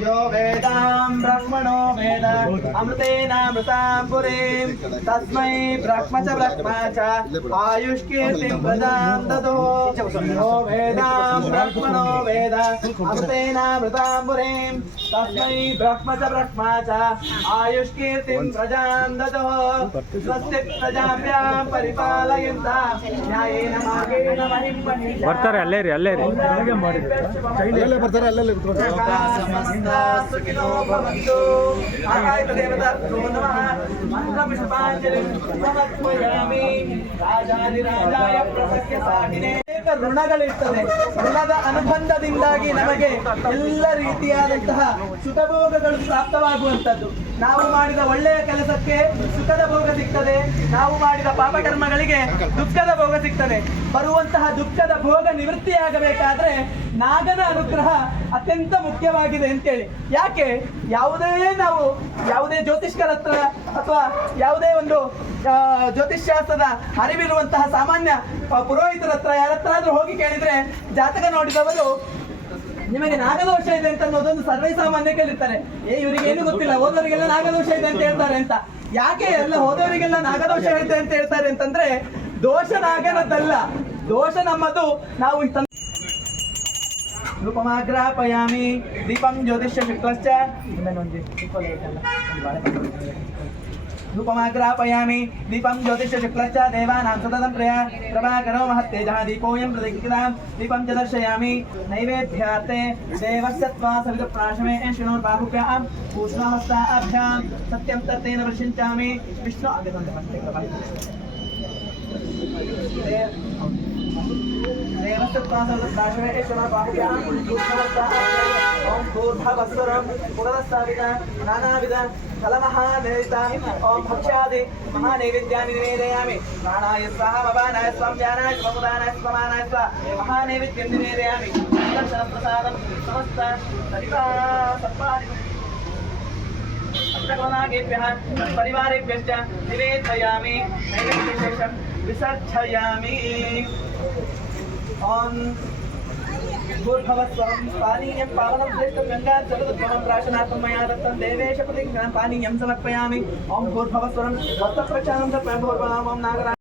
यो वेदां ब्रह्मणो वेद अमृतेनामृतां पुरीं तस्मै ब्रह्म च आयुष्कीर्तिं प्रदां ददो यो वेदां ब्रह्मणो वेद अमृतेनामृतां पुरीं तस्मै ब्रह्म च आयुष्कीर्तिं प्रदां ददो स्वस्ति प्रजाभ्यां परिपालयन्तां न्यायेन मार्गेण महिं महिषा ಬರ್ತಾರೆ ಅಲ್ಲೇ ರೀ ಬರ್ತಾರೆ ಅಲ್ಲೇ सुखिनो भवन्तु आकाशदेवताभ्यो नमः मन्त्रपुष्पाञ्जलिं समर्पयामि राजाधिराजाय प्रसख्य साहिने ಋಣಗಳಿರ್ತದೆ ಋಣದ ಅನುಬಂಧದಿಂದಾಗಿ ನಮಗೆ ಎಲ್ಲ ರೀತಿಯಾದಂತಹ ಸುಖಭೋಗಗಳು ಪ್ರಾಪ್ತವಾಗುವಂಥದ್ದು. ನಾವು ಮಾಡಿದ ಒಳ್ಳೆಯ ಕೆಲಸಕ್ಕೆ ಸುಖದ ಭೋಗ ಸಿಗ್ತದೆ, ನಾವು ಮಾಡಿದ ಪಾಪಕರ್ಮಗಳಿಗೆ ದುಃಖದ ಭೋಗ ಸಿಗ್ತದೆ. ಬರುವಂತಹ ದುಃಖದ ಭೋಗ ನಿವೃತ್ತಿಯಾಗಬೇಕಾದ್ರೆ ನಾಗನ ಅನುಗ್ರಹ ಅತ್ಯಂತ ಮುಖ್ಯವಾಗಿದೆ ಅಂತೇಳಿ. ಯಾಕೆ ಯಾವುದೇ ಜ್ಯೋತಿಷ್ಕರ ಹತ್ರ ಅಥವಾ ಯಾವುದೇ ಒಂದು ಜ್ಯೋತಿಷ್ಶಾಸ್ತ್ರದ ಅರಿವಿರುವಂತಹ ಸಾಮಾನ್ಯ ಪುರೋಹಿತರ ಹತ್ರ ಯಾರ ಹತ್ರ ಆದ್ರೂ ಹೋಗಿ ಕೇಳಿದ್ರೆ ಜಾತಕ ನೋಡಿದವರು ನಿಮಗೆ ನಾಗದೋಷ ಇದೆ ಅಂತ ಅನ್ನೋದೊಂದು ಸರ್ವೇ ಸಾಮಾನ್ಯ ಕೇಳಿರ್ತಾರೆ. ಇವರಿಗೆ ಏನು ಗೊತ್ತಿಲ್ಲ, ಹೋದವರಿಗೆಲ್ಲ ನಾಗದೋಷ ಇದೆ ಅಂತ ಹೇಳ್ತಾರೆ ಅಂತ. ಯಾಕೆ ಎಲ್ಲ ಹೋದವರಿಗೆಲ್ಲ ನಾಗದೋಷ ಇದೆ ಅಂತ ಹೇಳ್ತಾರೆ ಅಂತಂದ್ರೆ ದೋಷ ನಾಗನದ್ದಲ್ಲ, ದೋಷ ನಮ್ಮದು. ನಾವು ರೂಪಮಾಗ್ರಾಪಯಾಮಿ ದೀಪಂ ಜ್ಯೋತಿಷ್ಯ ಶುಕ್ಲಶ್ಚ रूपमाग्रापयामि दीपं ज्योतिष शुक्लश्च देवानां सततं प्रभाकरो महत्तेजः दीपोऽयं प्रदीप्तितां दीपं च दर्शयामि नैवेद्यार्थे देवस्य त्वा सवितप्राशमे शिनोर्बाहुभ्यां पूष्णहस्ताभ्यां सत्यं तत्तेन वर्षिञ्चामि विष्णु देवस्य त्वा सवितप्राशमे शिनोर्बाहुभ्यां पूष्णहस्ताभ्यां ओं भूर्भुवस्वरं पुरदस्ताविता नानाविध फलमहानैवेद्या ओं भक्ष्यादि महानैवेद्यानि निवेदयामि प्राणाय स्वाहा मपानाय स्वां व्यानाय स्वमुदानाय स्वमानाय स्वा महानैवेद्यं निवेदयामि दर्शनप्रसादं समस्त अष्टकोनागेभ्यः परिवारेभ्यश्च निवेदयामि नैवेद्यशेषं विसर्जयामि ओं भूर्भवस्वरं पानीयं पावनं श्रेष्ठं गङ्गाजलदुद्गमं प्राशनार्थं मया दत्तं देवेश प्रतिज्ञां पानीयं समर्पयामि। ओं भूर्भवस्वरं हस्तप्रक्षालनं च भूर्भवं नागरा